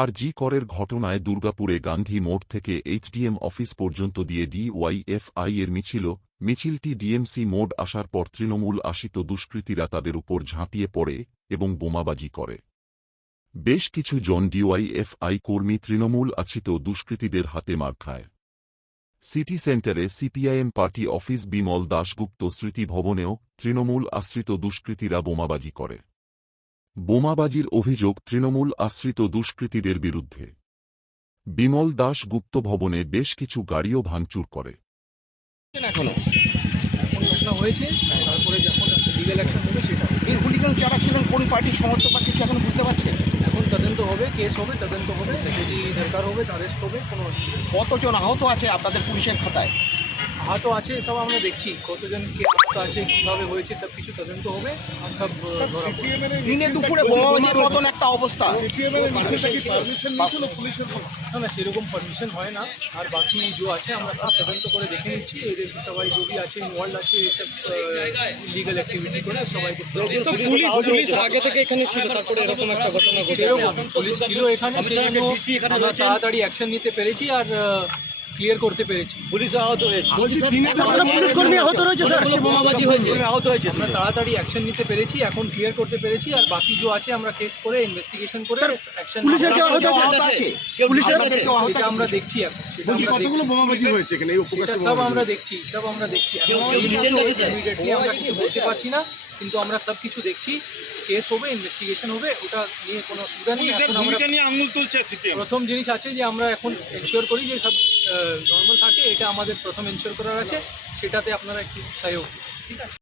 আর জি করের ঘটনায় দুর্গাপুরে গান্ধী মোড় থেকে এইচডিএম অফিস পর্যন্ত দিয়ে ডিওয়াইএফআই এর মিছিলটি ডিএমসি মোড় আসার পর তৃণমূল আশ্রিত দুষ্কৃতীরা তাদের উপর ঝাঁপিয়ে পড়ে এবং বোমাবাজি করে। বেশ কিছু জন ডিওয়াইএফআই কর্মী তৃণমূল আশ্রিত দুষ্কৃতীদের হাতে মার খায়। সিটি সেন্টারে CPIM party office Bimal Dasgupta স্মৃতি ভবনেও তৃণমূল আশ্রিত দুষ্কৃতীরা বোমাবাজি করে। বোমাবাজির অভিযোগ তৃণমূল আশ্রিত দুষ্কৃতীদের বিরুদ্ধে। বিমল দাশগুপ্ত ভবনে বেশ কিছু গাড়িও ভাঙচুর করে। এখনো এখন ঘটনা হয়েছে, তারপরে যখন লিগ্যাল অ্যাকশন হবে সেটা এই হুলিগানস যারা ছিলেন কোন পার্টির সমর্থক বা কিছু এখন বুঝতে পারছেন? এখন তদন্ত হবে, কেস হবে, তদন্ত হবে, যদি দরকার হবে অ্যারেস্ট হবে, কোনো অসুবিধা নেই। কতজন আহত আছে আপনাদের পুলিশের খাতায়? আহত আছে সব আমরা দেখছি, কতজন কে আহত আছে, কীভাবে হয়েছে, সব কিছু তদন্ত হবে আর সব ধরা পড়বে। দিনে দুপুরে বোমাবাজির মতন একটা অবস্থা। না না, সেরকম পারমিশন হয় না। আর বাকি যে আছে আমরা সব তদন্ত করে দেখে নিচ্ছি, এদের কি সবাই যদি আছে ইনভলভ আছে এইসব ইলিগাল অ্যাক্টিভিটি করে সবাইকে। পুলিশ আগে থেকে এখানে ছিল, তারপরে এরকম একটা ঘটনা ঘটে। সেরকম পুলিশ ছিল এখানে, সেজন্য আমরা তাড়াতাড়ি অ্যাকশন নিতে পেরেছি আর ক্লিয়ার করতে পেরেছি। পুলিশ আহত হয়েছে, আমরা তাড়াতাড়ি অ্যাকশন নিতে পেরেছি, এখন ক্লিয়ার করতে পেরেছি। আর বাকি যে আছে আমরা কেস করে ইনভেস্টিগেশন করে অ্যাকশন এটা আমরা দেখছি এখন। কতগুলো বোমাবাজি হয়েছে এখানে? সব আমরা দেখছি, ইমিডিয়েটলি আমরা কিছু বলতে পারছি না, কিন্তু আমরা সব কিছু দেখছি। কেস হবে, ইনভেস্টিগেশন হবে, ওটা নিয়ে কোনো অসুবিধা নেই। এখন আমরা আঙুল তুলছে সিপিএম। প্রথম জিনিস আছে যে আমরা এখন এনশিওর করি যে সব নর্মাল থাকে, এটা আমাদের প্রথম এনশিওর করার আছে, সেটাতে আপনারা একটু সহযোগ, ঠিক আছে।